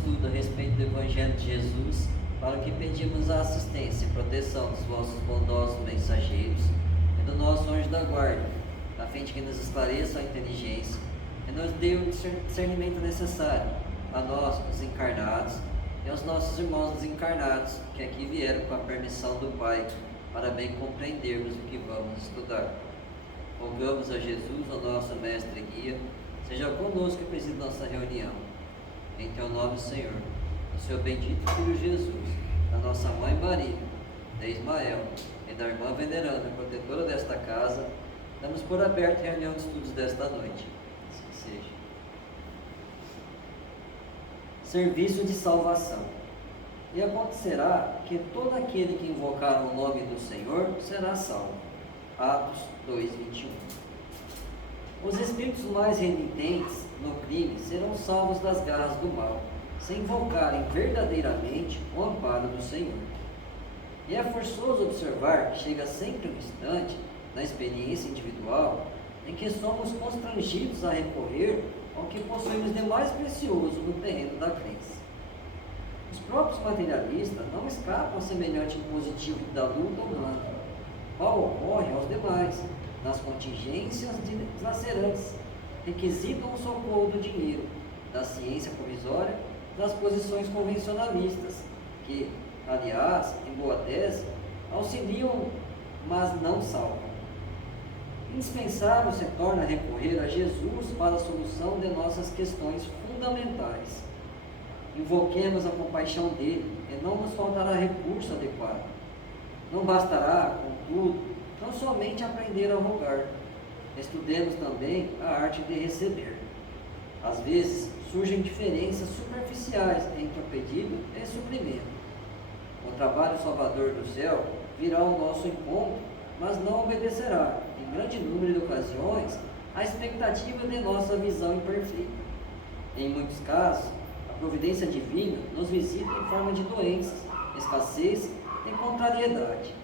estudo a respeito do Evangelho de Jesus, para o que pedimos a assistência e proteção dos vossos bondosos mensageiros e do nosso anjo da guarda, a fim de que nos esclareça a inteligência e nos dê o discernimento necessário a nós, os encarnados, e aos nossos irmãos desencarnados, que aqui vieram com a permissão do Pai, para bem compreendermos o que vamos estudar. Rogamos a Jesus, o nosso mestre e guia, seja conosco e preside nossa reunião. Em teu nome, Senhor, do seu bendito Filho Jesus, da nossa Mãe Maria, de Ismael e da irmã veneranda, protetora desta casa, damos por aberta a reunião de estudos desta noite. Assim seja. Serviço de salvação. E acontecerá que todo aquele que invocar o nome do Senhor será salvo. Atos 2:21. Os espíritos mais renitentes no crime serão salvos das garras do mal, se invocarem verdadeiramente o amparo do Senhor. E é forçoso observar que chega sempre um instante, na experiência individual, em que somos constrangidos a recorrer ao que possuímos de mais precioso no terreno da crença. Os próprios materialistas não escapam a semelhante impositivo da luta humana, qual ocorre aos demais, nas contingências dilacerantes, requisitam o socorro do dinheiro, da ciência provisória, das posições convencionalistas, que, aliás, em boa tese, auxiliam, mas não salvam. Indispensável se torna recorrer a Jesus para a solução de nossas questões fundamentais. Invoquemos a compaixão dele e não nos faltará recurso adequado. Não bastará, contudo, tão somente aprender a rogar. Estudemos também a arte de receber. Às vezes surgem diferenças superficiais entre o pedido e o suprimento. O trabalho salvador do céu virá ao nosso encontro, mas não obedecerá, em grande número de ocasiões, à expectativa de nossa visão imperfeita. Em muitos casos, a providência divina nos visita em forma de doenças, escassez e contrariedade.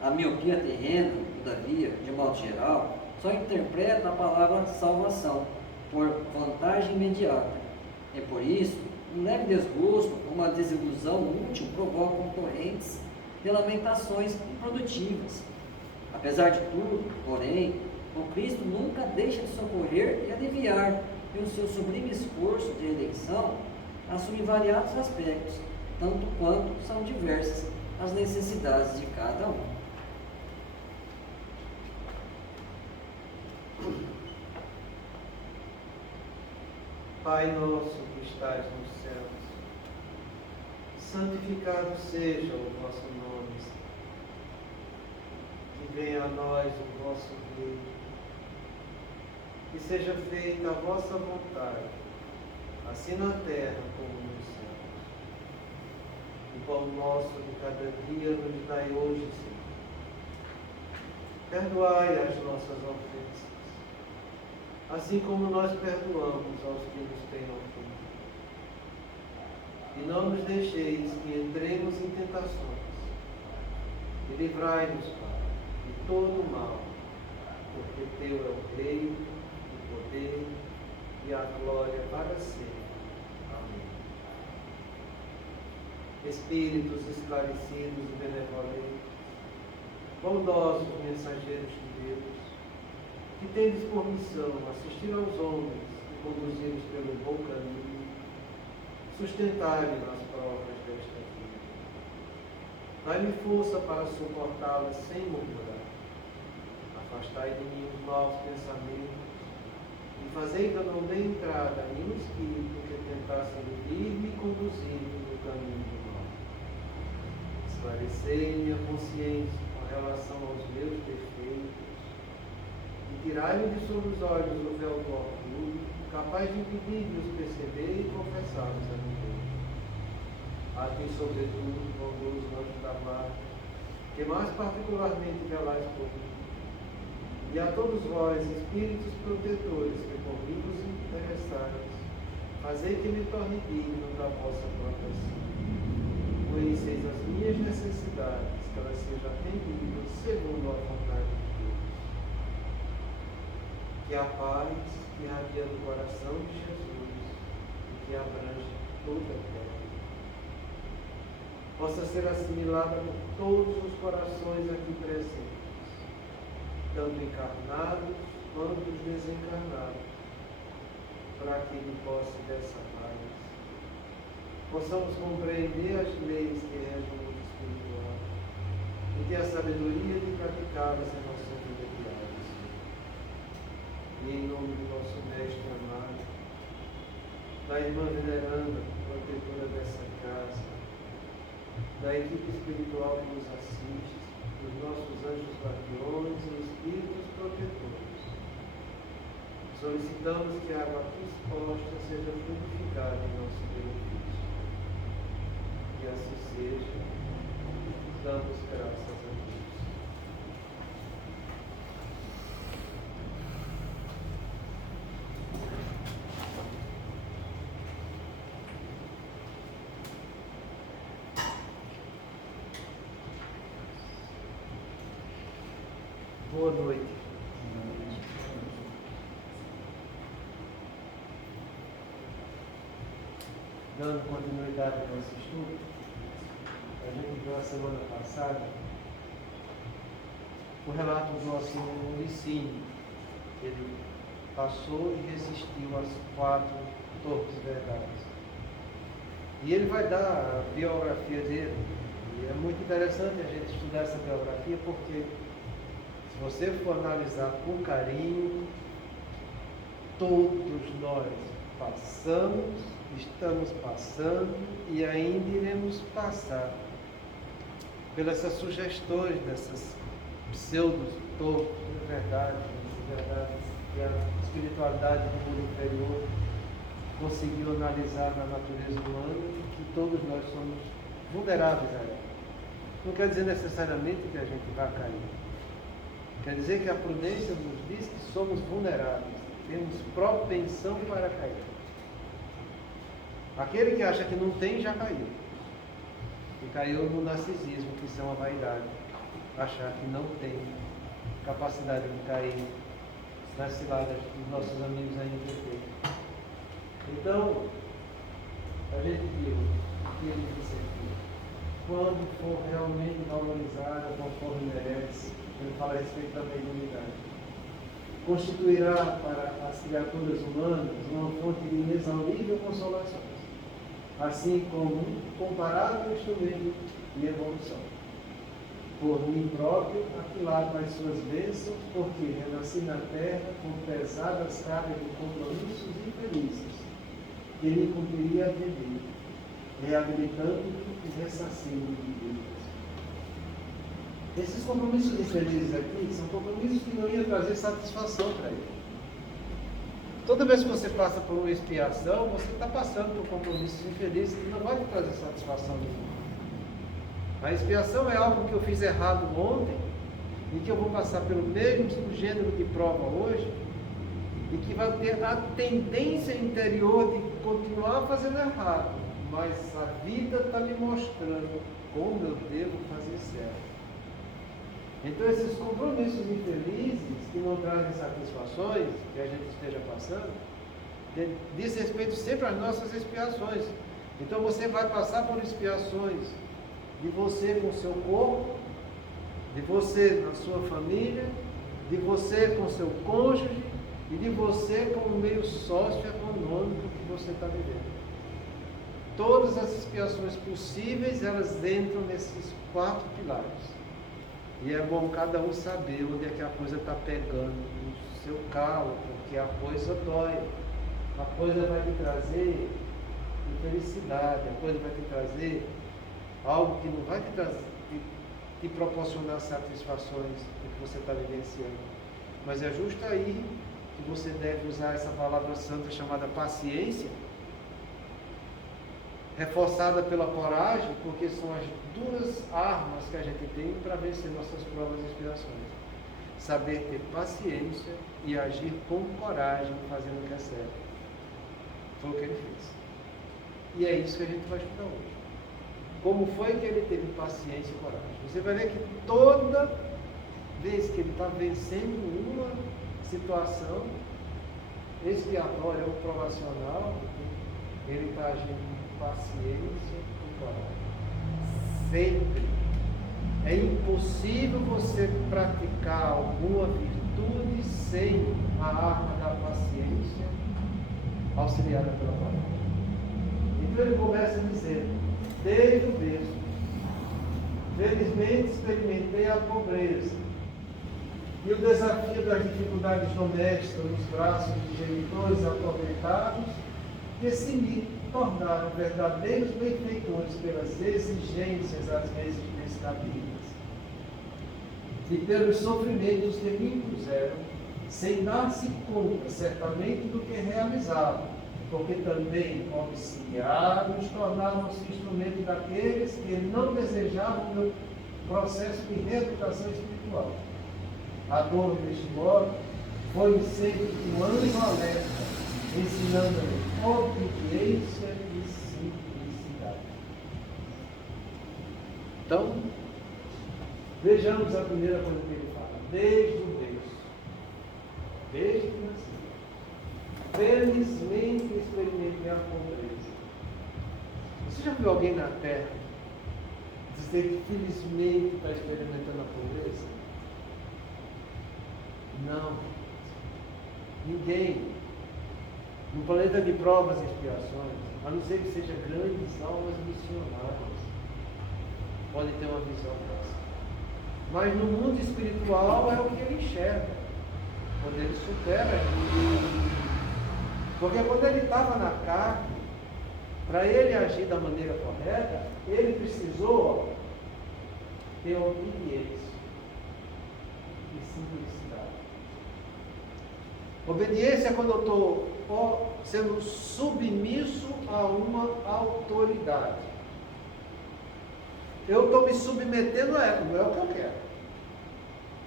A miopia terrena, todavia, de modo geral, só interpreta a palavra salvação por vantagem imediata. E por isso, um leve desgosto ou uma desilusão útil provocam torrentes de lamentações improdutivas. Apesar de tudo, porém, o Cristo nunca deixa de socorrer e aliviar, e o seu sublime esforço de redenção assume variados aspectos, tanto quanto são diversas as necessidades de cada um. Pai nosso que estais nos céus, santificado seja o vosso nome. Que venha a nós o vosso reino. Que seja feita a vossa vontade, assim na terra como nos céus. O pão nosso de cada dia nos dai hoje, Senhor. Perdoai as nossas ofensas, assim como nós perdoamos aos que nos têm ofendido. E não nos deixeis que entremos em tentações, e livrai-nos, Pai, de todo o mal, porque teu é o reino, o poder e a glória para sempre. Amém. Espíritos esclarecidos e benevolentes, bondosos mensageiros de Deus, que tendes por missão assistir aos homens e conduzi-los pelo bom caminho, sustentai-me nas provas desta vida. Dai-me força para suportá-las sem murmurar. Afastai de mim os maus pensamentos e fazei que eu não dê entrada a nenhum espírito que tentasse iludir-me e conduzir-me no caminho do mal. Esclarecei minha consciência com relação aos meus defeitos e tirai-me de sobre os olhos o véu do orgulho, capaz de impedir-me os perceber e confessá-los a ninguém. A ti, sobretudo, bondoso anjo da guarda, que mais particularmente velais por mim, e a todos vós, espíritos protetores que por mim vos interessais, fazei que me torne digno da vossa proteção. Conheceis as minhas necessidades, que elas sejam atendidas segundo a vontade de Deus. Que a paz que irradia do coração de Jesus e que abrange toda a terra, possa ser assimilada por todos os corações aqui presentes, tanto encarnados quanto os desencarnados, para que de posse dessa paz possamos compreender as leis que regem o mundo espiritual e ter a sabedoria de praticá-las em nossa vida diária. E em nome do nosso Mestre amado, da irmã veneranda, protetora dessa casa, da equipe espiritual que nos assiste, dos nossos anjos guardiões e espíritos protetores, solicitamos que a água aqui exposta seja frutificada em nosso benefício. Que assim seja, damos graças a Deus. Boa noite. Dando continuidade ao nosso estudo, a gente viu a semana passada o relato do nosso Licínio. Ele passou e resistiu às 4 torpes verdades. E ele vai dar a biografia dele. E é muito interessante a gente estudar essa biografia, porque se você for analisar com carinho, todos nós passamos, estamos passando e ainda iremos passar pelas sugestões dessas pseudo-torpes, verdades que a espiritualidade do mundo inferior conseguiu analisar na natureza humana e que todos nós somos vulneráveis a ela. Não quer dizer necessariamente que a gente vai cair. Quer dizer que a prudência nos diz que somos vulneráveis, temos propensão para cair. Aquele que acha que não tem, já caiu. E caiu no narcisismo, que isso é uma vaidade. Achar que não tem capacidade de cair nas ciladas dos nossos amigos ainda imperfeitos. Então, a gente viu o que ele disse aqui. Quando for realmente valorizada conforme merece, ele fala a respeito da mediunidade, constituirá para as criaturas humanas uma fonte de inexaurível consolação, assim como um comparável instrumento de evolução. Por mim próprio, afilado nas suas bênçãos, porque renasci na terra com pesadas cargas de compromissos infelizes, que lhe cumpriria atender, reabilitando-me e ressarcindo-me de dívidas. Esses compromissos infelizes aqui são compromissos que não iam trazer satisfação para ele. Toda vez que você passa por uma expiação, você está passando por compromissos infelizes que não vai te trazer satisfação nenhuma. A expiação é algo que eu fiz errado ontem e que eu vou passar pelo mesmo gênero de prova hoje e que vai ter a tendência interior de continuar fazendo errado, mas a vida está me mostrando como eu devo fazer certo. Então esses compromissos infelizes que não trazem satisfações que a gente esteja passando, diz respeito sempre às nossas expiações. Então você vai passar por expiações de você com o seu corpo, de você na sua família, de você com o seu cônjuge e de você com o meio socioeconômico que você está vivendo. Todas as expiações possíveis, elas entram nesses 4 pilares. E é bom cada um saber onde é que a coisa está pegando no seu calo, porque a coisa dói. A coisa vai te trazer infelicidade, a coisa vai te trazer algo que não vai te proporcionar satisfações do que você está vivenciando. Mas é justo aí que você deve usar essa palavra santa chamada paciência, reforçada pela coragem, porque são as 2 armas que a gente tem para vencer nossas provas e inspirações. Saber ter paciência e agir com coragem, fazendo o que é certo. Foi o que ele fez. E é isso que a gente vai estudar hoje. Como foi que ele teve paciência e coragem? Você vai ver que toda vez que ele está vencendo uma situação expiatória ou provacional, Ele está agindo com paciência e coragem. Sempre. É impossível você praticar alguma virtude sem a arma da paciência auxiliada pela palavra. Então ele começa dizendo, desde o berço, felizmente experimentei a pobreza e o desafio das dificuldades domésticas nos braços de genitores aproveitados, que se me tornaram verdadeiros benfeitores pelas exigências, às vezes, descabidas, e pelos sofrimentos que me impuseram, sem dar-se conta, certamente, do que realizavam, porque também, obsidiados, tornavam-se instrumentos daqueles que não desejavam o meu processo de reeducação espiritual. A dor deste modo foi sempre um anjo alerta, ensinando-me obediência e simplicidade. Então, vejamos a primeira coisa que ele fala, desde o berço, desde que nasci. Felizmente experimentei a pobreza. Você já viu alguém na Terra dizer que felizmente está experimentando a pobreza? Não. Ninguém. No planeta de provas e expiações, a não ser que seja grandes almas missionárias, podem ter uma visão dessa. Mas no mundo espiritual é o que ele enxerga. Quando ele supera isso. Porque quando ele estava na carne, para ele agir da maneira correta, ele precisou ter obediência e simplicidade. Obediência é quando eu estou sendo submisso a uma autoridade. Eu estou me submetendo a ela, não é o que eu quero,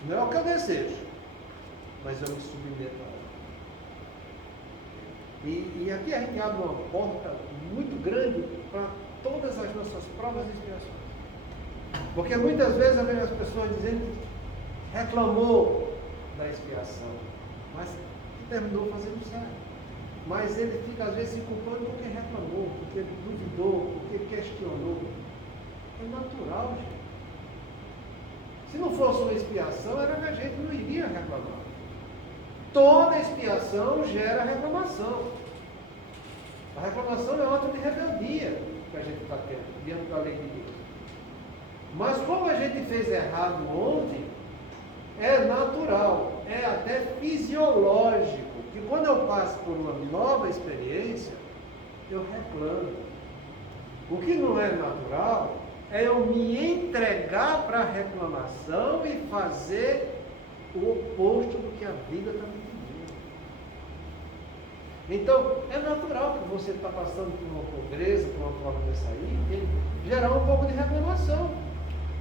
não é o que eu desejo, mas eu me submeto a ela. E aqui a gente abre uma porta muito grande para todas as nossas provas e expiações. Porque muitas vezes eu vejo as pessoas dizendo que reclamou da expiação, mas terminou fazendo certo. Mas ele fica às vezes se culpando porque reclamou, porque duvidou, porque questionou. É natural, gente. Se não fosse uma expiação, era que a gente não iria reclamar. Toda expiação gera reclamação. A reclamação é um ato de rebeldia que a gente está tendo diante da lei de Deus. Mas como a gente fez errado ontem, é natural, é até fisiológico, que quando eu passo por uma nova experiência, eu reclamo. O que não é natural é eu me entregar para a reclamação e fazer o oposto do que a vida está me pedindo. Então, é natural que você está passando por uma pobreza, por uma prova dessa aí, ele gerar um pouco de reclamação.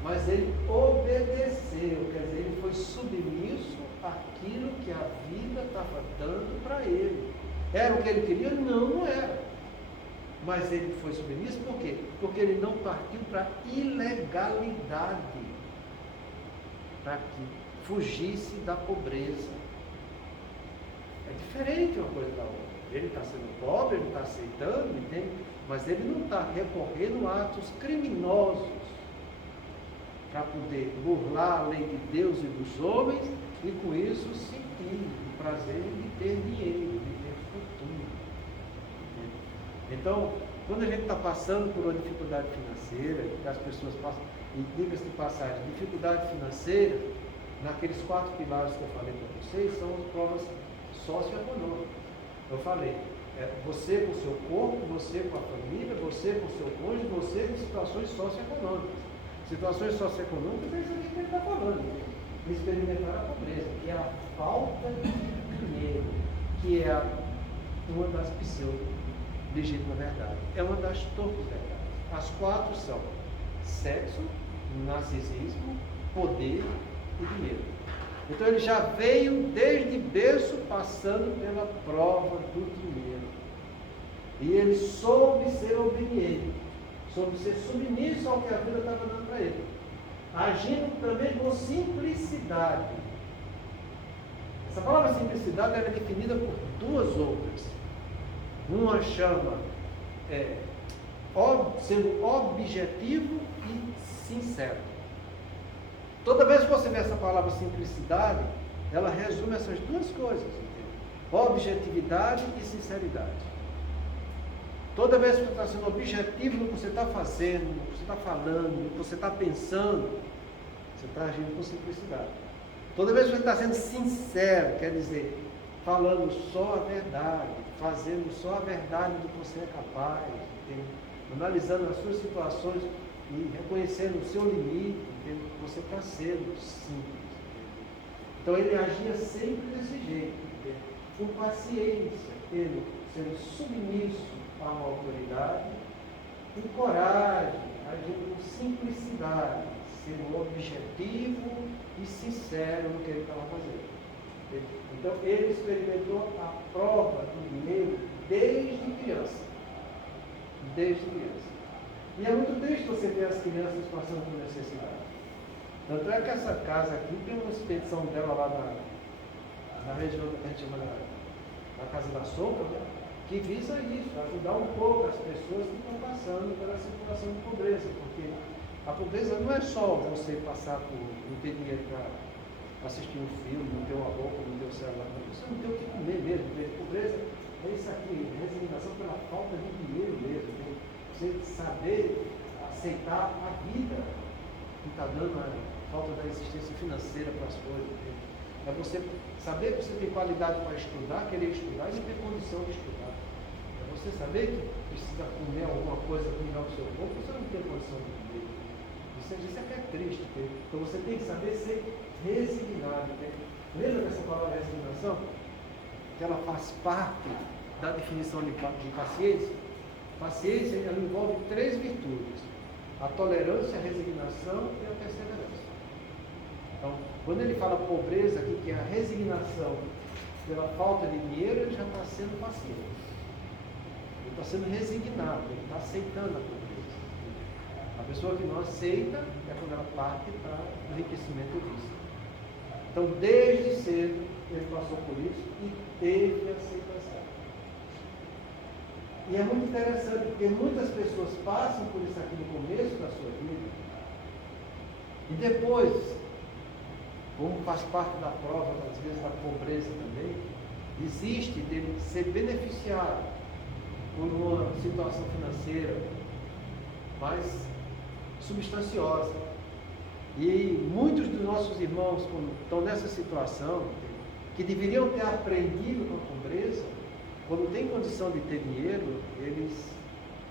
Mas ele obedeceu, quer dizer, ele foi submisso àquilo que a vida estava dando para ele. Era o que ele queria? Não, não era. Mas ele foi submisso por quê? Porque ele não partiu para ilegalidade, para que fugisse da pobreza. É diferente uma coisa da outra. Ele está sendo pobre, ele está aceitando, entende? Mas ele não está recorrendo a atos criminosos para poder burlar a lei de Deus e dos homens e com isso sentir o prazer de ter dinheiro, de ter fortuna. Então, quando a gente está passando por uma dificuldade financeira, que as pessoas passam, e diga-se de passagem, dificuldade financeira, naqueles 4 pilares que eu falei para vocês, são as provas socioeconômicas. Eu falei, você com o seu corpo, você com a família, você com o seu cônjuge, você com situações socioeconômicas. Situações socioeconômicas é isso aqui que ele está falando, experimentar a pobreza, que é a falta de dinheiro, que é uma das pseudo-legítimas verdades, é uma das torpes verdades. As 4 são sexo, narcisismo, poder e dinheiro. Então ele já veio desde berço passando pela prova do dinheiro. E ele soube ser obediente, soube ser submisso ao que a vida estava dando para ele, agindo também com simplicidade. Essa palavra simplicidade era definida por 2 outras. Uma chama sendo objetivo e sincero. Toda vez que você vê essa palavra simplicidade, ela resume essas duas coisas, entende? Objetividade e sinceridade. Toda vez que você está sendo objetivo no que você está fazendo, no que você está falando, no que você está pensando, você está agindo com simplicidade. Toda vez que você está sendo sincero, quer dizer, falando só a verdade, fazendo só a verdade do que você é capaz, entende? Analisando as suas situações e reconhecendo o seu limite, entende? Você está sendo simples. Entende? Então ele agia sempre desse jeito, entende? Com paciência, sendo submisso a uma autoridade, com coragem, agindo com simplicidade, sendo objetivo e sincero no que ele estava fazendo. Então ele experimentou a prova do dinheiro desde criança. Desde criança. E é muito triste você ver as crianças passando por necessidade. Tanto é que essa casa aqui tem uma expedição dela lá na região que a gente chama da Casa da Sombra, né? Que visa isso, ajudar um pouco as pessoas que estão passando pela situação de pobreza, porque a pobreza não é só você passar por não ter dinheiro para assistir um filme, não ter uma roupa, não ter o celular, você não tem o que comer mesmo. Pobreza é isso aqui, resignação pela falta de dinheiro mesmo, né? Você saber aceitar a vida que está dando a falta da existência financeira para as coisas, né? É você saber que você tem qualidade para estudar, querer estudar e não ter condição de estudar. É você saber que precisa comer alguma coisa melhor para o seu corpo, você não tem condição de comer. Isso é que é triste. Né? Então você tem que saber ser resignado. Né? Lembra dessa palavra resignação? Que ela faz parte da definição de paciência. Paciência ela envolve 3 virtudes: a tolerância, a resignação e a perseverança. Então, quando ele fala pobreza aqui, que é a resignação pela falta de dinheiro, ele já está sendo paciente. Ele está sendo resignado, ele está aceitando a pobreza. A pessoa que não aceita é quando ela parte para o enriquecimento disso. Então, desde cedo, ele passou por isso e teve aceitação. E é muito interessante, porque muitas pessoas passam por isso aqui no começo da sua vida, e depois, como faz parte da prova, às vezes da pobreza também, existe dele ser beneficiado por uma situação financeira mais substanciosa. E muitos dos nossos irmãos, quando estão nessa situação, que deveriam ter aprendido com a pobreza, quando tem condição de ter dinheiro, eles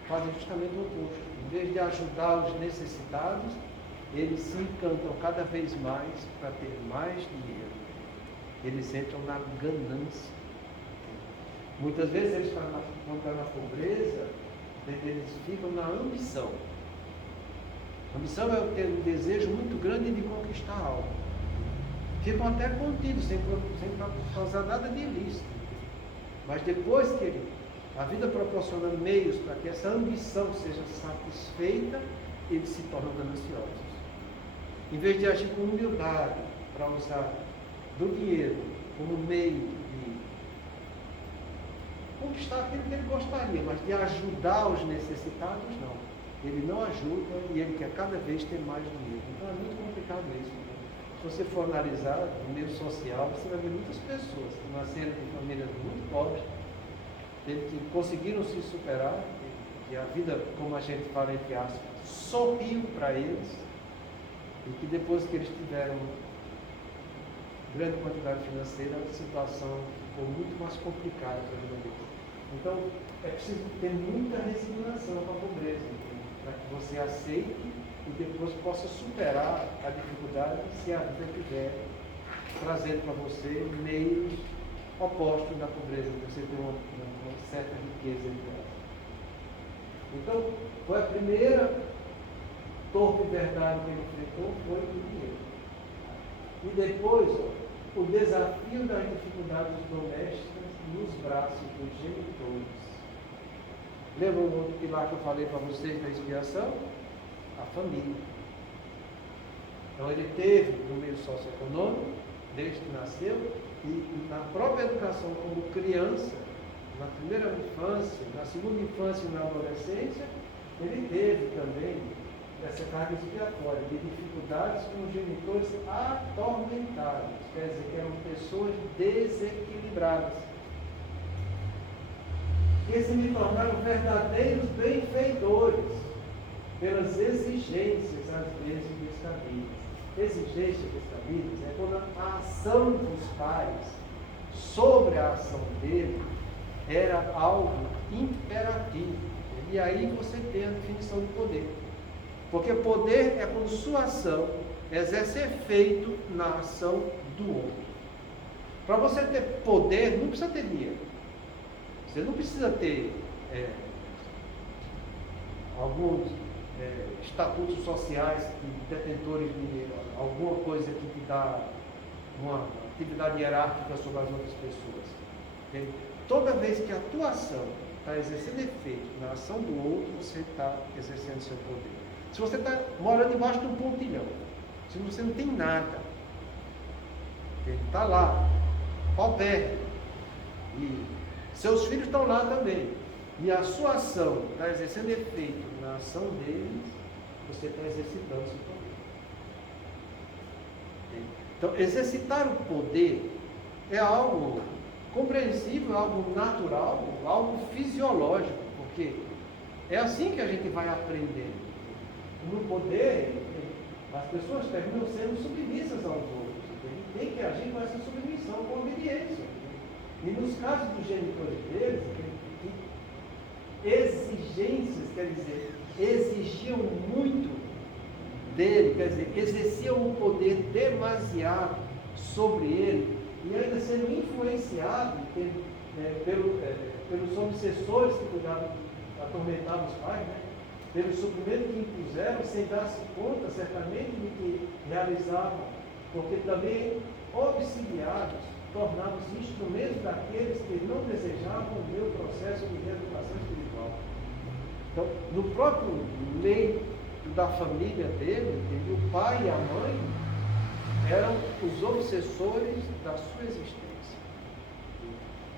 fazem justamente o oposto. Em vez de ajudar os necessitados, eles se encantam cada vez mais para ter mais dinheiro. Eles entram na ganância. Muitas vezes eles estão na pobreza, eles ficam na ambição. A ambição é ter um desejo muito grande de conquistar algo. Ficam até contidos, sem causar nada de ilícito. Mas depois que a vida proporciona meios para que essa ambição seja satisfeita, eles se tornam gananciosos. Em vez de agir com humildade para usar do dinheiro como meio de conquistar aquilo que ele gostaria, mas de ajudar os necessitados, não. Ele não ajuda e ele quer cada vez ter mais dinheiro. Então é muito complicado isso. Né? Se você for analisar no meio social, você vai ver muitas pessoas que nasceram de famílias muito pobres, que conseguiram se superar, que a vida, como a gente fala entre aspas, sorriu para eles, e que depois que eles tiveram grande quantidade financeira, a situação ficou muito mais complicada para a vida deles. Então, é preciso ter muita resignação com a pobreza, para que você aceite e depois possa superar a dificuldade se a vida estiver trazendo para você meios opostos da pobreza, você ter uma certa riqueza em casa. Então, foi a primeira torpe verdade que ele enfrentou, foi o dinheiro. E depois, o desafio das dificuldades domésticas nos braços dos genitores. Lembra o outro pilar que eu falei para vocês da expiação? A família. Então ele teve no meio socioeconômico, desde que nasceu, e na própria educação como criança, na primeira infância, na segunda infância e na adolescência, ele teve também essa carga expiatória de dificuldades com os genitores atormentados, quer dizer, que eram pessoas desequilibradas, que se me tornaram verdadeiros benfeitores pelas exigências, às vezes, descabidas. Exigências descabidas é quando a ação dos pais sobre a ação dele era algo imperativo. E aí você tem a definição de poder. Porque poder é quando sua ação exerce efeito na ação do outro. Para você ter poder, não precisa ter dinheiro. Você não precisa ter alguns estatutos sociais, detentores de alguma coisa que te dá uma atividade hierárquica sobre as outras pessoas. Entende? Toda vez que a tua ação está exercendo efeito na ação do outro, você está exercendo seu poder. Se você está morando embaixo de um pontilhão, se você não tem nada, ele está lá, paupérrimo, e seus filhos estão lá também, e a sua ação está exercendo efeito na ação deles, você está exercitando seu poder. Então, exercitar o poder é algo compreensível, algo natural, algo fisiológico, porque é assim que a gente vai aprendendo. No poder, as pessoas terminam sendo submissas aos outros. Tem que agir com essa submissão, com obediência. E nos casos dos genitores deles, exigências, quer dizer, exigiam muito dele, quer dizer, exerciam um poder demasiado sobre ele, e ainda sendo influenciado pelos obsessores que cuidavam, atormentavam os pais, né? Pelo sofrimento que impuseram, sem dar-se conta, certamente, do que realizavam, porque também, obsidiados, tornavam-se instrumentos daqueles que não desejavam o meu processo de reeducação espiritual. Então, no próprio leito da família dele, o pai e a mãe eram os obsessores da sua existência.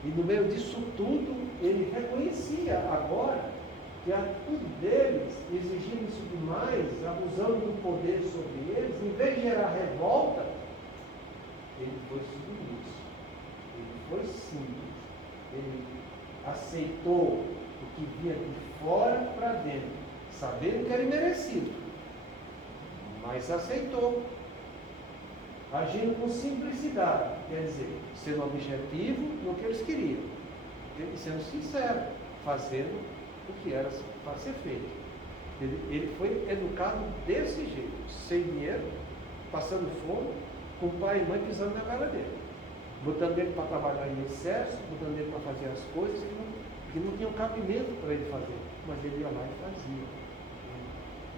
E no meio disso tudo, ele reconhecia agora que a atitude deles, exigindo isso demais, abusando do poder sobre eles, em vez de gerar revolta, ele foi submisso, ele foi simples, ele aceitou o que vinha de fora para dentro, sabendo que era imerecido, mas aceitou, agindo com simplicidade, quer dizer, sendo objetivo no que eles queriam, e sendo sincero, fazendo o que era para ser feito. Ele foi educado desse jeito, sem dinheiro, passando fome, com o pai e mãe pisando na cara dele, botando ele para trabalhar em excesso, botando ele para fazer as coisas que não tinham cabimento para ele fazer, mas ele ia lá e fazia.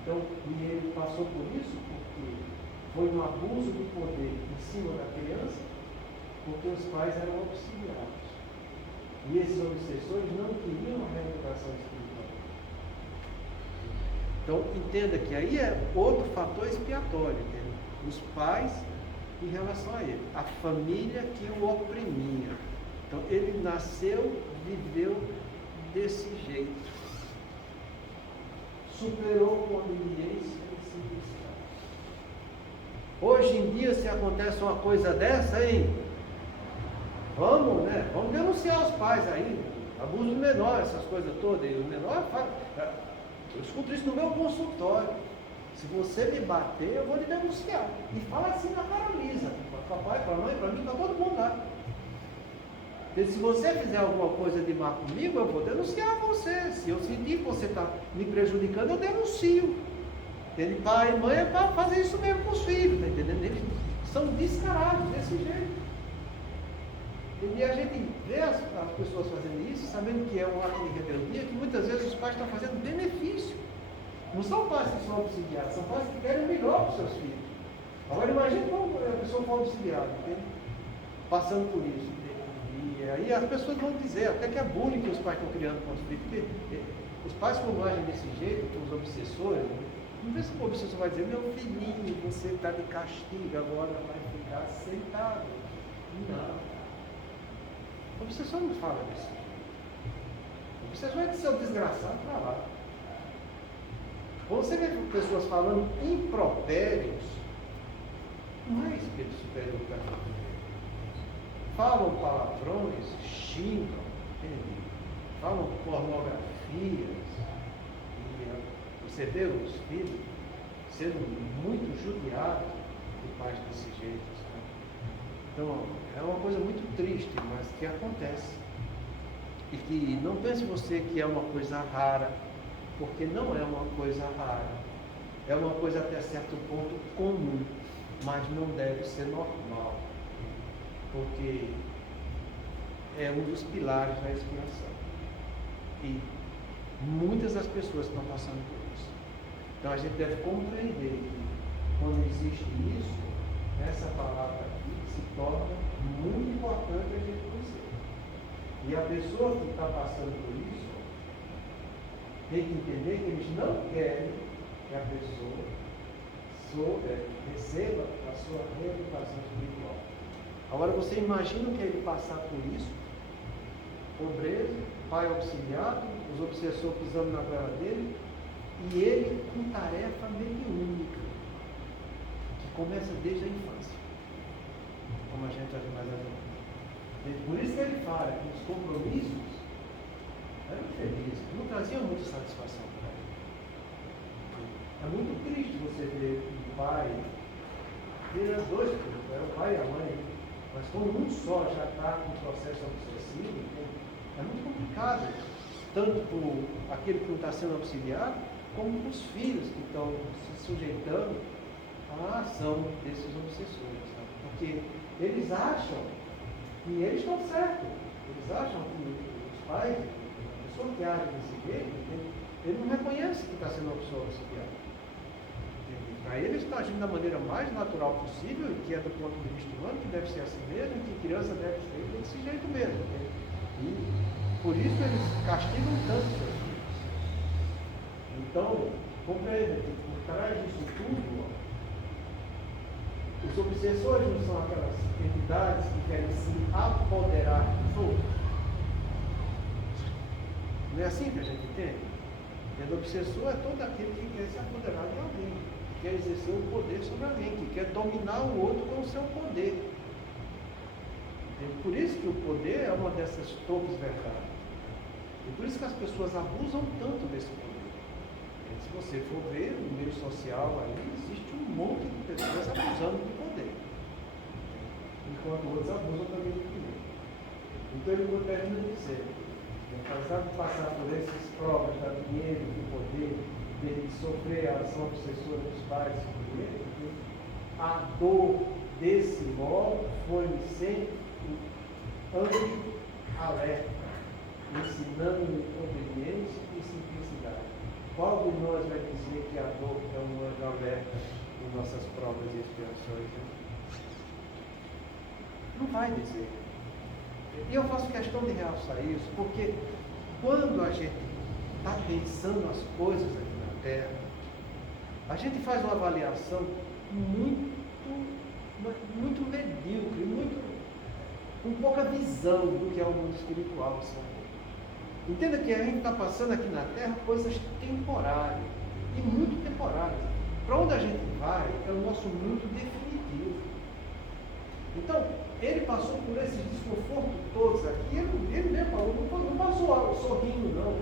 Então, e ele passou por isso porque foi um abuso de poder em cima da criança, porque os pais eram auxiliados. E esses obsessores não queriam a reeducação espiritual. Então, entenda que aí é outro fator expiatório, entende? Os pais em relação a ele, a família que o oprimia. Então, ele nasceu, viveu desse jeito. Superou com obediência e simplicidade. Hoje em dia, se acontece uma coisa dessa, hein? Vamos denunciar os pais aí, abuso do menor, essas coisas todas. E o menor fala, eu escuto isso no meu consultório. Se você me bater, eu vou lhe denunciar. E fala assim na cara lisa, para papai, para a mãe, para mim, para todo mundo lá. E se você fizer alguma coisa de má comigo, eu vou denunciar você. Se eu sentir que você está me prejudicando, eu denuncio. Ele, pai e mãe, é para fazer isso mesmo com os filhos, tá entendendo? Eles são descarados desse jeito. E a gente vê as pessoas fazendo isso, sabendo que é um ato de rebeldia, que muitas vezes os pais estão fazendo benefício. Não são pais que são obsidiados, são pais que querem o melhor para os seus filhos. Agora imagine como a pessoa for obsidiada, passando por isso. E aí as pessoas vão dizer até que é bullying que os pais estão criando com os filhos, porque os pais, quando agem desse jeito, com os obsessores, não vê se o obsessor vai dizer, meu filhinho, você está de castigo, agora vai ficar sentado. Não. O obsessor não fala desse jeito. Vocês vão ser um desgraçado para lá. Quando você vê pessoas falando impropérios, não é espírito superior que está falando. Falam palavrões, xingam, entende? Falam pornografias. E você vê os filhos sendo muito judiados de pais desse jeito. Sabe? Então, é uma coisa muito triste, mas que acontece. E que não pense você que é uma coisa rara, porque não é uma coisa rara. É uma coisa até certo ponto comum, mas não deve ser normal. Porque é um dos pilares da expiação. E muitas das pessoas estão passando por isso. Então a gente deve compreender que quando existe isso, essa palavra aqui se torna muito importante a gente conhecer. E a pessoa que está passando por isso tem que entender que eles não querem que a pessoa receba a sua reeducação espiritual. Agora você imagina que ele passar por isso, pobreza, pai auxiliado, os obsessores pisando na goela dele, e ele com tarefa mediúnica, que começa desde a infância, como a gente mais adiante. Por isso que ele fala que os compromissos eram felizes, não traziam muita satisfação para ele. É muito triste você ver um pai, ele era dois filhos, era o pai e a mãe, mas quando um só já está com o processo obsessivo, é muito complicado, tanto por aquele que não está sendo auxiliado, como para os filhos que estão se sujeitando à ação desses obsessores. Sabe? Porque eles acham que eles estão certos, eles acham que os pais, a pessoa que age desse jeito, ele não reconhece que está sendo auxiliado. Para ele está agindo da maneira mais natural possível, que é do ponto de vista humano, que deve ser assim mesmo, que criança deve ser desse jeito mesmo. E por isso eles castigam tanto seus filhos. Então, compreenda que por trás disso tudo, os obsessores não são aquelas entidades que querem se apoderar dos outros. Não é assim que a gente entende? O obsessor é todo aquele que quer se apoderar de alguém, que quer exercer o poder sobre alguém, que quer dominar o outro com o seu poder. Por isso que o poder é uma dessas torres verdades. E por isso que as pessoas abusam tanto desse poder. E se você for ver no meio social aí, existe um monte de pessoas abusando do poder. Enquanto outros abusam também do poder. Então ele termina dizendo, apesar de passar por essas provas da dinheiro, do poder, de sofrer a ação obsessora dos pais sobre ele, a dor desse modo foi-lhe sempre anjo alerta, ensinando-lhe obediência e simplicidade. Qual de nós vai dizer que a dor é um anjo alerta em nossas provas e expiações? Não vai dizer. E eu faço questão de realçar isso, porque quando a gente está pensando as coisas aqui na Terra, a gente faz uma avaliação muito medíocre, com pouca visão do que é o mundo espiritual. Entenda que a gente está passando aqui na Terra coisas temporárias, e muito temporárias. Para onde a gente vai é o nosso mundo definitivo. Então, ele passou por esses desconfortos todos aqui, ele mesmo falou, não passou sorrindo não,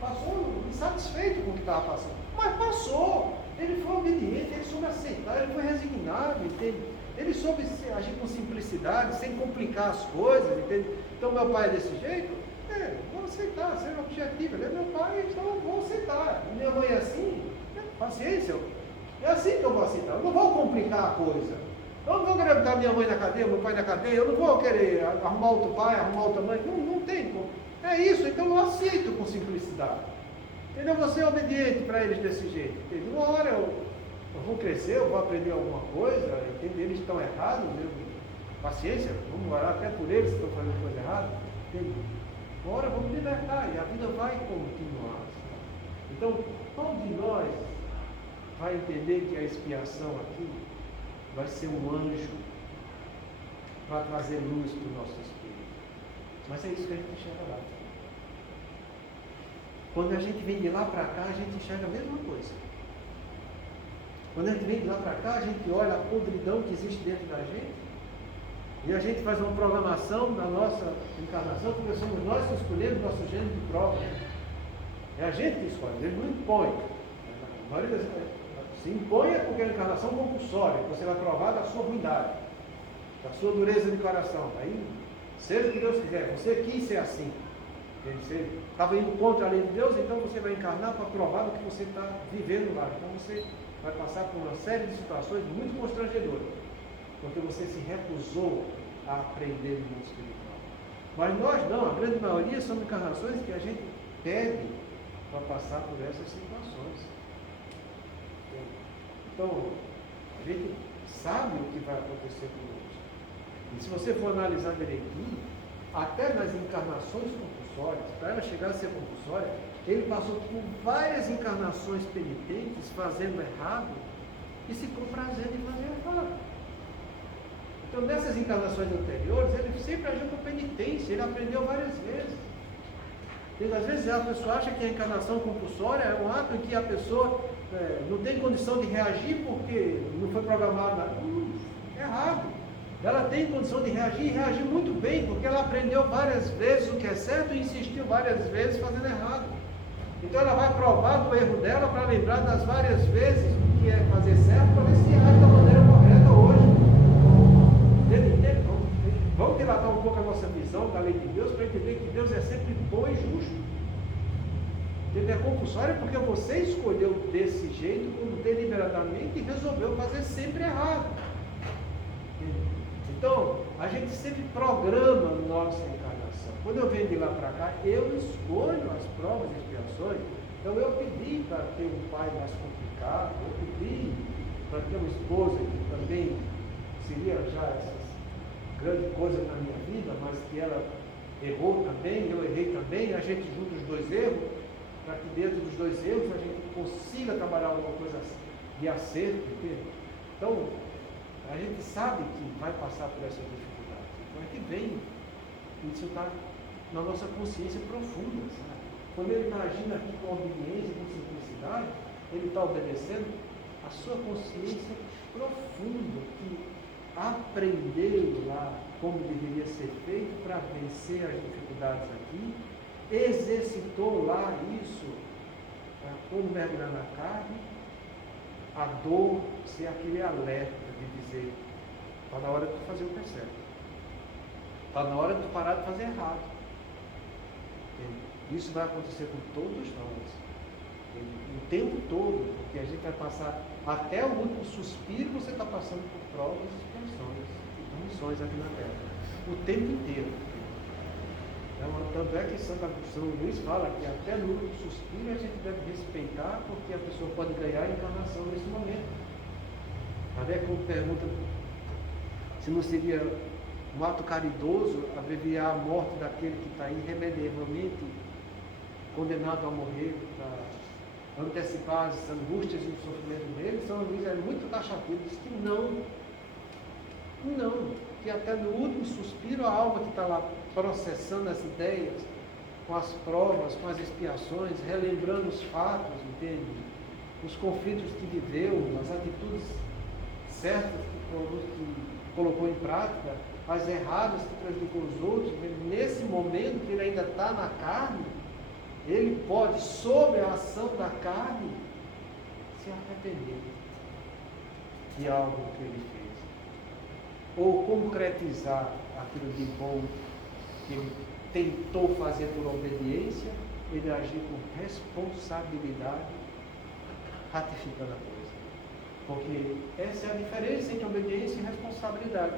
passou insatisfeito com o que estava passando, mas passou, ele foi obediente, ele soube aceitar, ele foi resignado, entende? Ele soube agir com simplicidade, sem complicar as coisas, entende? Então meu pai é desse jeito, vou aceitar, ser objetivo, ele é meu pai, então vou aceitar. Minha mãe é assim, paciência, é assim que eu vou aceitar, eu não vou complicar a coisa. Eu não vou querer botar minha mãe na cadeia, meu pai na cadeia, eu não vou querer arrumar outro pai, arrumar outra mãe, não tem como. É isso, então eu aceito com simplicidade. Entendeu? Você é obediente para eles desse jeito. Entendeu? Uma hora eu vou crescer, eu vou aprender alguma coisa, entendeu? Eles estão errados, paciência, vamos orar até por eles que estão fazendo coisa errada. Entendeu? Uma hora eu vou me libertar e a vida vai continuar. Então, qual de nós vai entender que a expiação aqui vai ser um anjo para trazer luz para o nosso espírito? Mas é isso que a gente enxerga lá. Quando a gente vem de lá para cá, a gente enxerga a mesma coisa. Quando a gente vem de lá para cá, a gente olha a podridão que existe dentro da gente e a gente faz uma programação da nossa encarnação, porque somos nós que escolhemos nosso gênero de prova. É a gente que escolhe, ele não impõe. A maioria se impõe é porque é uma encarnação compulsória, você vai provar da sua ruindade, da sua dureza de coração. Aí, seja o que Deus quiser, você quis ser assim. Você estava indo contra a lei de Deus, então você vai encarnar para provar do que você está vivendo lá. Então você vai passar por uma série de situações muito constrangedoras, porque você se recusou a aprender do mundo espiritual. Mas nós não, a grande maioria são encarnações que a gente pede para passar por essas situações. Então, a gente sabe o que vai acontecer conosco. E se você for analisar direitinho, até nas encarnações compulsórias, para ela chegar a ser compulsória, ele passou por várias encarnações penitentes, fazendo errado, e se comprazendo em fazer errado. Então, nessas encarnações anteriores, ele sempre agiu com penitência, ele aprendeu várias vezes. E às vezes a pessoa acha que a encarnação compulsória é um ato em que a pessoa não tem condição de reagir porque não foi programado nada. Errado. Ela tem condição de reagir e reagir muito bem, porque ela aprendeu várias vezes o que é certo e insistiu várias vezes fazendo errado. Então ela vai provar do erro dela para lembrar das várias vezes o que é fazer certo, para ver se age da maneira correta hoje. Entende? Vamos dilatar um pouco a nossa visão da lei de Deus para entender que Deus é sempre bom e justo. Ele é compulsório porque você escolheu desse jeito, deliberadamente, e resolveu fazer sempre errado. Então, a gente sempre programa a nossa encarnação. Quando eu venho de lá para cá, eu escolho as provas e expiações. Então, eu pedi para ter um pai mais complicado, eu pedi para ter uma esposa que também seria já essas grandes coisas na minha vida, mas que ela errou também, eu errei também, a gente junta os dois erros, para que dentro dos dois erros a gente consiga trabalhar alguma coisa de acerto, entende? Então, a gente sabe que vai passar por essa dificuldade. Então é que vem, isso está na nossa consciência profunda, sabe? Quando ele está agindo aqui com obediência, com simplicidade, ele está obedecendo a sua consciência profunda, que aprendeu lá como deveria ser feito para vencer as dificuldades aqui, exercitou lá isso, quando mergulhar na carne, a dor ser aquele alerta de dizer, está na hora de tu fazer o que é certo, está na hora de tu parar de fazer errado. Isso vai acontecer com todos nós, o tempo todo, porque a gente vai passar até o último suspiro, você está passando por provas e expiações, missões aqui na Terra, o tempo inteiro. Tanto é que São Luís fala que até no último suspiro a gente deve respeitar, porque a pessoa pode ganhar a encarnação nesse momento. Até como pergunta se não seria um ato caridoso abreviar a morte daquele que está irremediavelmente condenado a morrer, para antecipar as angústias e o sofrimento dele. São Luís é muito taxativo, diz que não, que até no último suspiro a alma que está lá processando as ideias, com as provas, com as expiações, relembrando os fatos, entende? Os conflitos que viveu, as atitudes certas que colocou em prática, as erradas que prejudicou os outros, nesse momento que ele ainda está na carne, ele pode, sob a ação da carne, se arrepender de algo que ele fez, ou concretizar aquilo de bom que ele tentou fazer por obediência, ele agir com responsabilidade, ratificando a coisa. Porque essa é a diferença entre obediência e responsabilidade.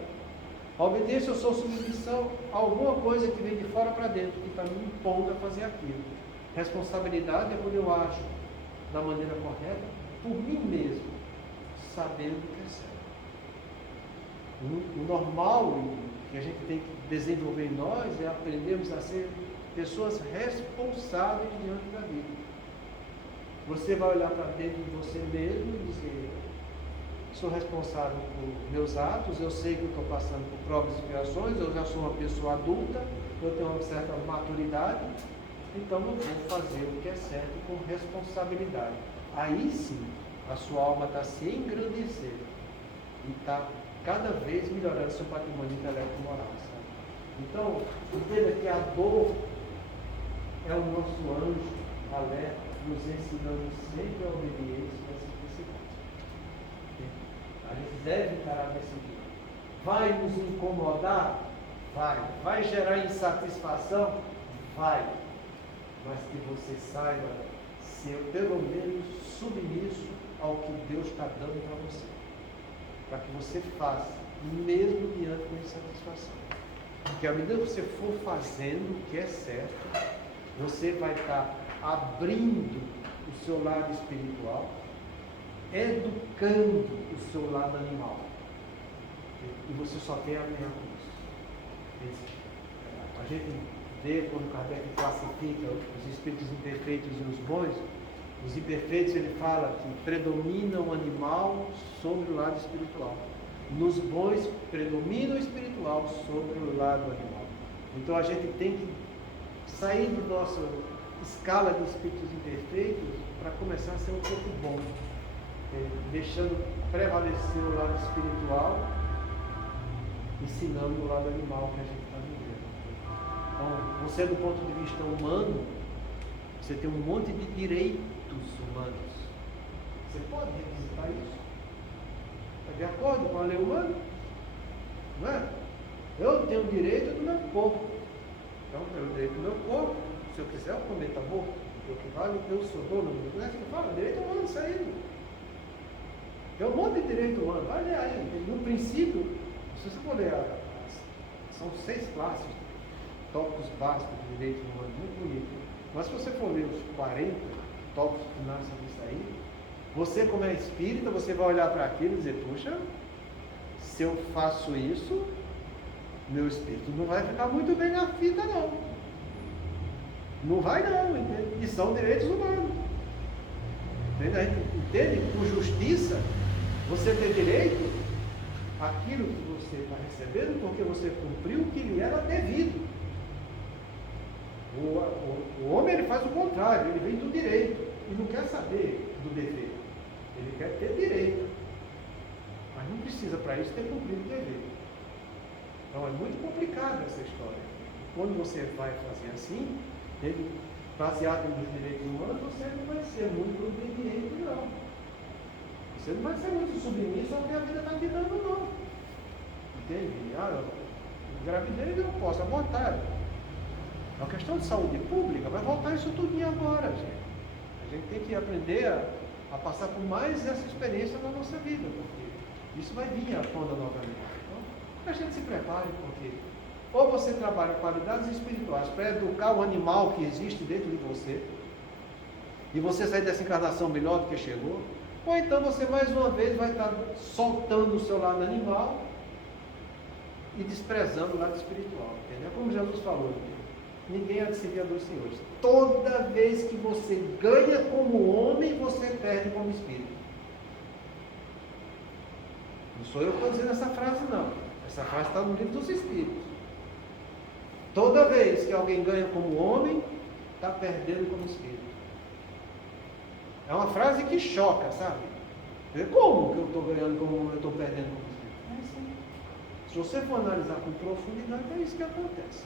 A obediência eu sou submissão a alguma coisa que vem de fora para dentro, que está me impondo a fazer aquilo. Responsabilidade é quando eu acho da maneira correta, por mim mesmo, sabendo o que é certo. O normal que a gente tem que desenvolver em nós é aprendermos a ser pessoas responsáveis diante da vida. Você vai olhar para dentro de você mesmo e dizer: sou responsável por meus atos, eu sei que eu estou passando por provas e expiações, eu já sou uma pessoa adulta, eu tenho uma certa maturidade, então eu vou fazer o que é certo com responsabilidade. Aí sim, a sua alma está se engrandecendo e está cada vez melhorando seu patrimônio intelecto e moral. Sabe? Então, entenda que a dor é o nosso anjo alerta, nos ensinando sempre a obediência e a simplicidade. A gente deve encarar desse jeito. Vai nos incomodar? Vai. Vai gerar insatisfação? Vai. Mas que você saiba ser pelo menos submisso ao que Deus está dando para você. Para que você faça, mesmo diante da insatisfação. Porque à medida que você for fazendo o que é certo, você vai estar abrindo o seu lado espiritual, educando o seu lado animal. E você só tem a ganhar com isso. A gente vê quando Kardec classifica os espíritos imperfeitos e os bons. Os imperfeitos, ele fala que predomina o animal sobre o lado espiritual. Nos bons, predomina o espiritual sobre o lado animal. Então a gente tem que sair da nossa escala de espíritos imperfeitos para começar a ser um pouco bom, deixando prevalecer o lado espiritual, ensinando o lado animal que a gente está vivendo. Então, você do ponto de vista humano, você tem um monte de direitos humanos. Você pode revisitar isso? Está de acordo com a lei humana? Não é? Eu tenho o direito do meu corpo. Então, eu tenho o direito do meu corpo. Se eu quiser, eu cometo aborto. O que vale, eu sou dono. Não é isso que fala? Direito humano, isso aí. Tem um monte de direito humano. Olha aí. No princípio, se você for ler, são 6 classes, tópicos básicos de direito humano, muito bonito. Mas se você for ler os 40 tópicos que nascem disso aí, você, como é espírita, você vai olhar para aquilo e dizer, puxa, se eu faço isso, meu espírito não vai ficar muito bem na fita, não. Não vai não, entende? E são direitos humanos. Entende? Por justiça, você tem direito àquilo que você está recebendo, porque você cumpriu o que lhe era devido. O homem, ele faz o contrário, ele vem do direito e não quer saber do dever. Ele quer ter direito, mas não precisa para isso ter cumprido o dever. Então é muito complicada essa história. Quando você vai fazer assim, baseado nos direitos humanos, você não vai ser muito obediente, não. Você não vai ser muito submisso ao que a vida está te dando, não. Entende? Gravidez eu não posso abortar. É uma questão de saúde pública, vai voltar isso tudo agora, gente. A gente tem que aprender a passar por mais essa experiência na nossa vida, porque isso vai vir à tona novamente. Então, a gente se prepare, porque ou você trabalha qualidades espirituais para educar o animal que existe dentro de você, e você sair dessa encarnação melhor do que chegou, ou então você mais uma vez vai estar soltando o seu lado animal e desprezando o lado espiritual. Entendeu? Como Jesus falou, ninguém há de servir a dois senhores. Toda vez que você ganha como homem, você perde como espírito. Não sou eu que estou dizendo essa frase, não. Essa frase está no livro dos Espíritos. Toda vez que alguém ganha como homem, está perdendo como espírito. É uma frase que choca, sabe? Como que eu estou ganhando como homem, eu estou perdendo como espírito? É assim. Se você for analisar com profundidade, é isso que acontece.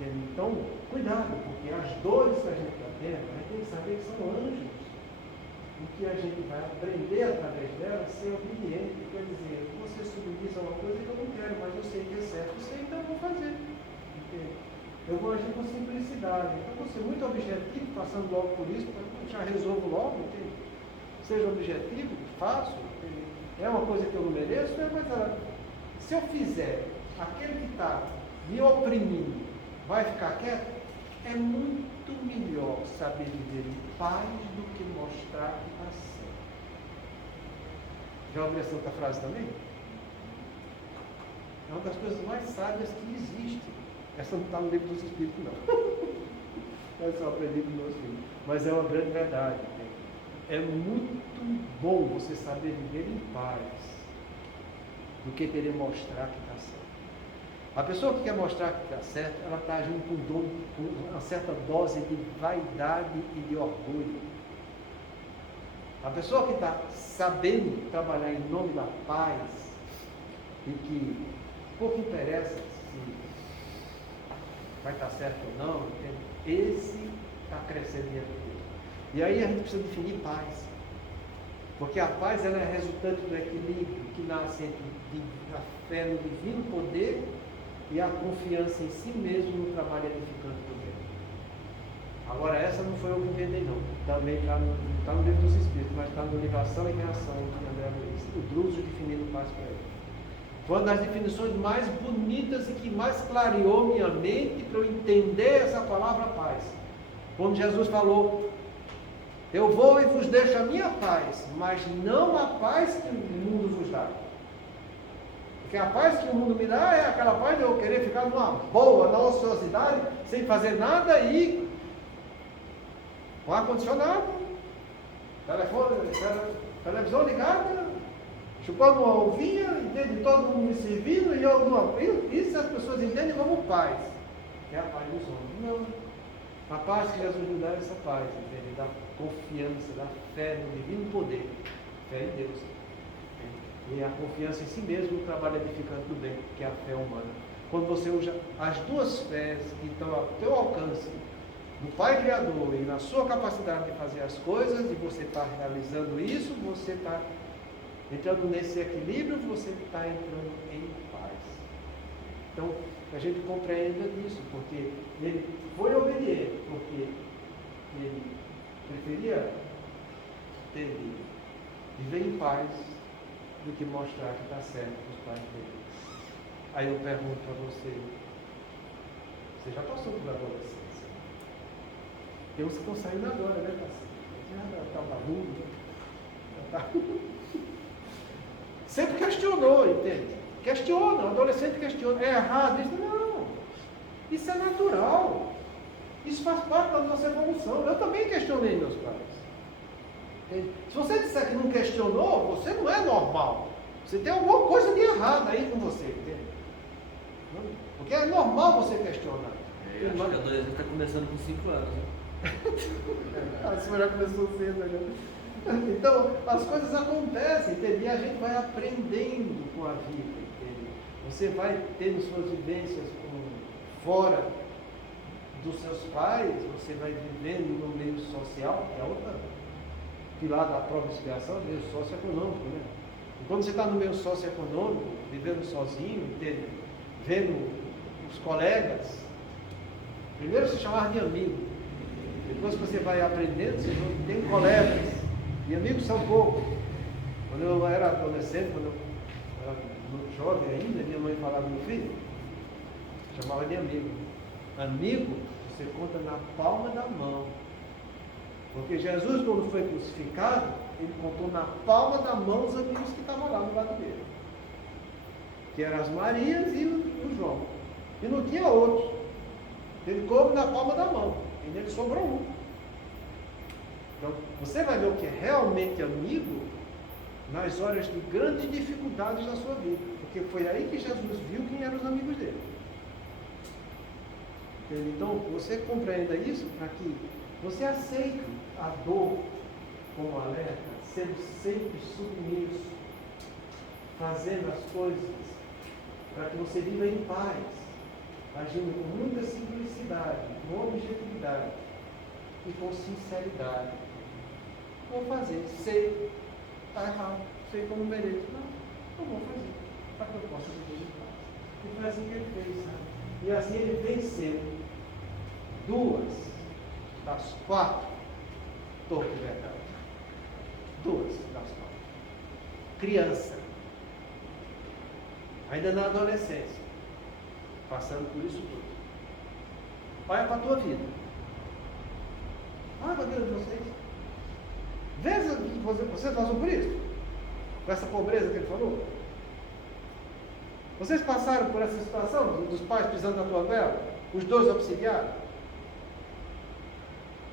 Então, cuidado, porque as dores que a gente está tendo, a gente tem que saber que são anjos. E que a gente vai aprender através delas a ser obediente. Quer dizer, você submissa uma coisa que eu não quero, mas eu sei que é certo, eu sei, então eu vou fazer. Entende? Eu vou agir com simplicidade. Então, vou ser muito objetivo, passando logo por isso, já resolvo logo, entende? Seja objetivo, faço. Entende? É uma coisa que eu não mereço, mas se eu fizer, aquele que está me oprimindo vai ficar quieto, é muito melhor saber viver em paz do que mostrar que está certo. Já ouviu essa outra frase também? É uma das coisas mais sábias que existe. Essa não está no livro dos Espíritos, não. Essa eu aprendi com meus filhos. Mas é uma grande verdade. É muito bom você saber viver em paz do que querer mostrar que está certo. A pessoa que quer mostrar que está certo, ela está agindo com uma certa dose de vaidade e de orgulho. A pessoa que está sabendo trabalhar em nome da paz e que pouco interessa se vai estar certo ou não, esse está crescendo diante de Deus. E aí a gente precisa definir paz. Porque a paz ela é resultante do equilíbrio que nasce entre a fé no divino poder e a confiança em si mesmo no trabalho edificante do bem. Agora, essa não foi eu que inventei, não. Também está no livro dos Espíritos, mas está no livro Ação e Reação de André Luiz. O Druso definindo paz para ele. Foi uma das definições mais bonitas e que mais clareou minha mente para eu entender essa palavra paz. Quando Jesus falou: eu vou e vos deixo a minha paz, mas não a paz que o mundo vos dá. Porque a paz que o mundo me dá é aquela paz de eu querer ficar numa boa, na ociosidade, sem fazer nada e com ar-condicionado, televisão ligada, chupando uma ovinha, entende? Todo mundo me servindo e eu não. Isso as pessoas entendem como paz, que é a paz dos homens. Não. A paz que Jesus nos dá é essa paz, entende? Da confiança, da fé no divino poder, fé em Deus. E a confiança em si mesmo no trabalho edificante do bem, que é a fé humana. Quando você usa as duas fés que estão ao teu alcance, no Pai Criador e na sua capacidade de fazer as coisas, e você está realizando isso, você está entrando nesse equilíbrio, você está entrando em paz. Então, que a gente compreenda disso, porque ele foi obediente, porque ele preferia viver em paz do que mostrar que está certo para os pais dele. Aí eu pergunto para você já passou por adolescência? Tem uns que estão saindo agora, né, parceiro? Está barulho. Sempre questionou, entende? Questiona, o adolescente questiona. É errado isso? Não. Isso é natural. Isso faz parte da nossa evolução. Eu também questionei meus pais. Entende? Se você disser que não questionou, você não é normal. Você tem alguma coisa de errado aí com você, entende? Porque é normal você questionar. Eu acho que a adolescente está começando com 5 anos. A senhora já começou cedo, né? Então, as coisas acontecem, entende? E a gente vai aprendendo com a vida, entende? Você vai tendo suas vivências fora dos seus pais, você vai vivendo no meio social, que é outra pilar da própria expiação, meio socioeconômico, né? E quando você está no meio socioeconômico, vivendo sozinho, entende? Vendo os colegas, primeiro se chamar de amigo, depois que você vai aprendendo, você tem colegas. E amigos são poucos. Quando eu era adolescente, quando eu era jovem ainda, minha mãe falava do meu filho, chamava de amigo. Amigo, você conta na palma da mão. Porque Jesus, quando foi crucificado, ele contou na palma da mão os amigos que estavam lá do lado dele. Que eram as Marias e o João. E não tinha outros. Ele coube na palma da mão. E nele sobrou um. Então, você vai ver o que é realmente amigo nas horas de grandes dificuldades da sua vida. Porque foi aí que Jesus viu quem eram os amigos dele. Então, você compreenda isso para que você aceite a dor como alerta, sendo sempre submisso, fazendo as coisas para que você viva em paz, agindo com muita simplicidade, com objetividade e com sinceridade. Vou fazer, sei, está errado, sei que eu não mereço, não vou fazer, para que eu possa viver em paz. E foi assim que ele fez, sabe? E assim ele venceu 2 das 4 torres de verdade. 2 das 4. Criança, ainda na adolescência, passando por isso tudo. Olha para a tua vida. Olha para a vida de vocês. Veja, vocês passam por isso? Com essa pobreza que ele falou? Vocês passaram por essa situação dos pais pisando na tua vela? Os 2 obsidiados?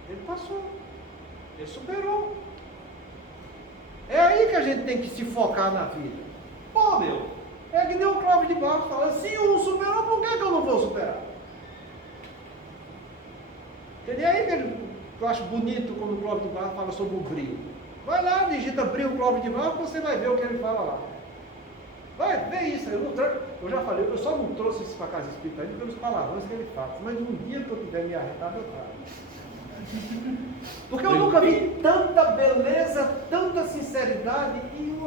Ele passou. Ele superou. É aí que a gente tem que se focar na vida. Pô, meu, É que nem o Clóvis de Barros fala, se um superou, por que eu não vou superar? Entendeu? Aí que eu acho bonito quando o Clóvis de Barros fala sobre o brilho. Vai lá, digita brilho Clóvis de Barros, você vai ver o que ele fala lá. Vai, vê isso. Eu já falei, eu só não trouxe isso para casa espírita ainda pelos palavrões que ele fala. Mas um dia que eu tiver me arretado, eu trago. Porque eu nunca vi tanta beleza, tanta sinceridade e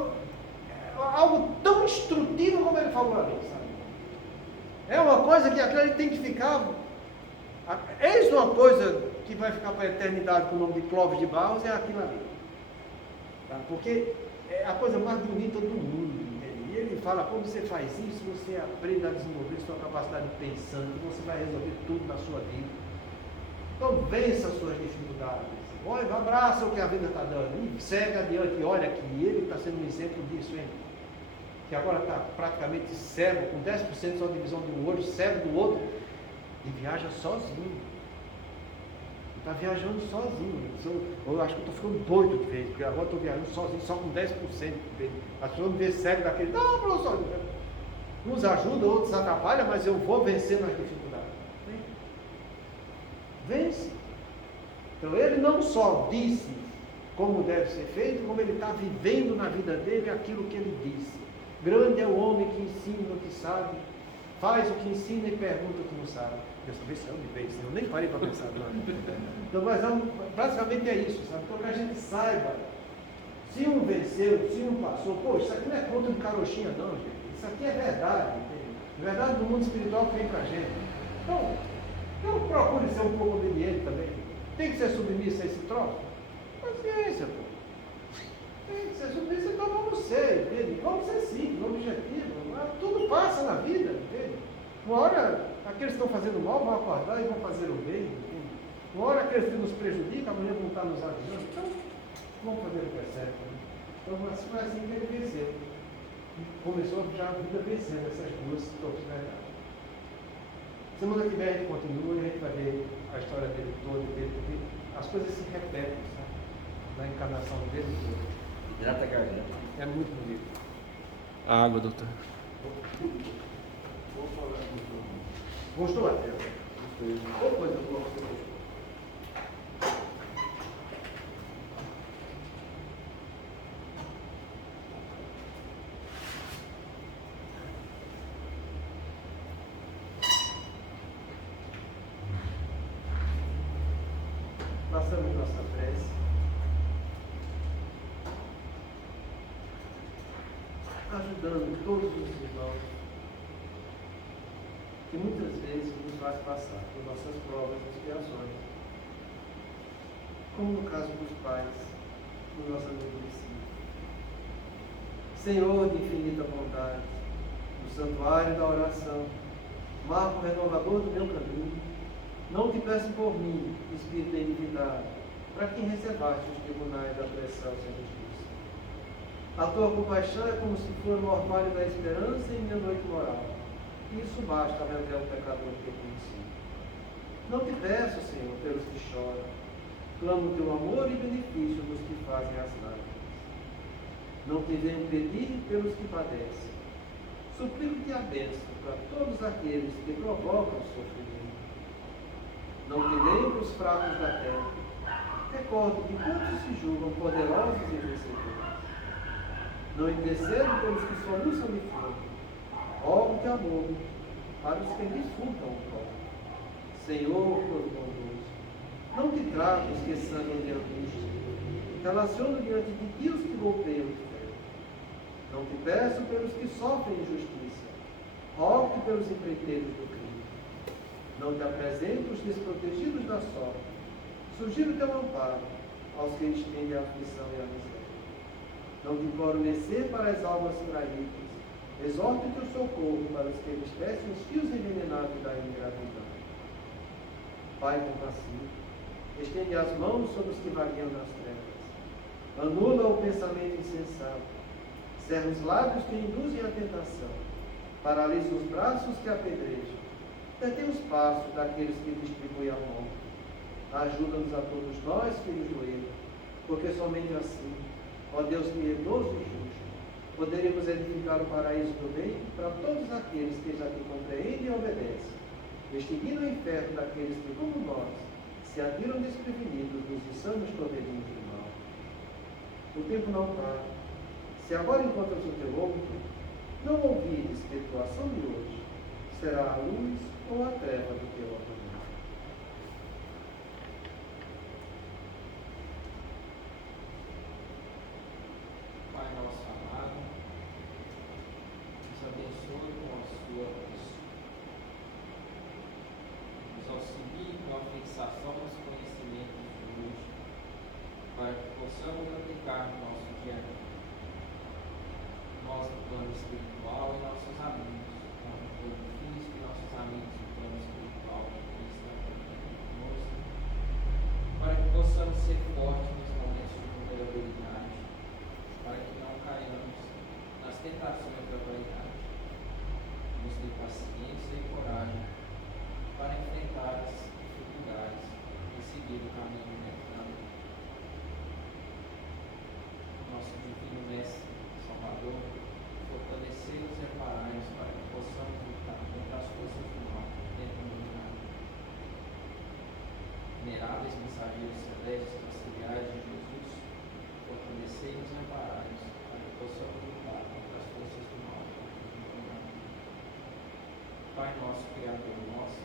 algo tão instrutivo como ele falou ali, sabe? É uma coisa que aquele tem que ficar. Eis uma coisa que vai ficar para a eternidade com o nome de Clóvis de Barros, é aquilo ali. Tá? Porque é a coisa mais bonita do mundo. E ele fala, quando você faz isso, você aprende a desenvolver sua capacidade pensante, você vai resolver tudo na sua vida. Então vença as suas dificuldades. Olha, abraça o que a vida está dando. E segue adiante. E olha que ele está sendo um exemplo disso, hein? Que agora está praticamente cego, com 10% só de visão de um olho, cego do outro, e viaja sozinho. Está viajando sozinho. Eu acho que eu estou ficando doido de vez, porque agora estou viajando sozinho, só com 10% de vez. As pessoas me veem cego daquele. Não, professor, uns ajudam, outros atrapalham, mas eu vou vencendo as dificuldades. Vence. Então ele não só disse como deve ser feito, como ele está vivendo na vida dele aquilo que ele disse. Grande é o homem que ensina o que sabe, faz o que ensina e pergunta o que não sabe. Deus, talvez eu me vejo, eu nem parei para pensar. Então, mas basicamente é isso, sabe? Para que a gente saiba, se um venceu, se um passou, pô, isso aqui não é conta de carochinha não, gente. Isso aqui é verdade, entende? Verdade do mundo espiritual que vem para a gente. Então procure ser um pouco obediente também. Tem que ser submisso a esse troço? Paciência, pô. Tem que ser submisso, então vamos ser, entende? Vamos ser simples, objetivo. Tudo passa na vida, entende? Uma hora aqueles que estão fazendo mal vão acordar e vão fazer o bem, entende? Uma hora aqueles que nos prejudicam, amanhã vão estar nos avisando. Então, vamos fazer o que é certo. Né? Então foi assim que ele venceu. Começou já a vida vencendo essas duas verdades. Semana que vem a gente continua e a gente vai ver a história dele toda, porque as coisas se repetem, sabe? Na encarnação dele toda. Hidrata a garganta. É muito bonito. A água, doutor. Gostou até? Gostei. Ou coisa boa você gostou? Passamos nossa prece. Ajudando todos os irmãos que muitas vezes nos faz passar por nossas provas e expiações, como no caso dos pais do nosso amigo Licínio. Senhor de infinita bondade, no santuário da oração, marco renovador do meu caminho, não te peço por mim, Espírito da divindade, para quem reservaste os tribunais da tua excelsa justiça. A tua compaixão é como se for no orvalho da esperança em minha noite moral. Isso basta a render o pecador que eu conheci. Não te peço, Senhor, pelos que choram. Clamo o teu amor e benefício dos que fazem as lágrimas. Não te venho pedir pelos que padecem. Suplico-te a bênção para todos aqueles que provocam sofrimento. Não te leio para os fracos da terra. Recordo que muitos se julgam poderosos e vencedores. Não intercedo pelos que soluçam de fome. Rogo-te amor para os que me furtam o próprio. Senhor todo-bondoso, não te trago os que sangram de angústia. Relaciono diante de ti os que golpeiam de fé. Não te peço pelos que sofrem injustiça. Rogo-te pelos empreiteiros do crime. Não te apresento os desprotegidos da sorte. Sugiro teu amparo aos que estendem a aflição e a miséria. Não te imploro mercê para as almas traídas. Exorto teu socorro para os que vestem os fios envenenados da ingratidão. Pai compassivo, estende as mãos sobre os que vagueiam nas trevas. Anula o pensamento insensato. Cerra os lábios que induzem a tentação. Paralisa os braços que apedrejam. Detém os passos daqueles que distribuem a morte. Ajuda-nos a todos nós, filhos do erro, porque somente assim, ó Deus piedoso e justo, poderemos edificar o paraíso do bem para todos aqueles que já te compreendem e obedecem, extinguindo o inferno daqueles que, como nós, se atiram desprevenidos nos insanos tornelinhos do mal. O tempo não para. Se agora encontras o teu outro, não ouvides que tua ação de hoje será a luz ou a treva do teu amanhã. Pai nosso amado, nos abençoe com a sua luz, nos auxilie com a fixação dos conhecimentos de hoje, para que possamos aplicar no nosso dia a dia, nós no plano espiritual e nossos amigos, nós no plano físico e nossos amigos no plano espiritual, que estão conosco, para que possamos ser fortes nos momentos de vulnerabilidade, para que não caiamos nas tentações da vaidade. Nos dê paciência e coragem para enfrentar as dificuldades e seguir o caminho dentro da luz. Nosso divino Mestre Salvador, fortalecei-nos e amparai-nos para que possamos lutar contra as forças do mal dentro do mundo. Veneráveis mensageiros celestes, auxiliares de Jesus, fortalecei-nos e amparai-nos para que possamos lutar contra as forças do mal dentro do mundo. Pai nosso, Criador nosso,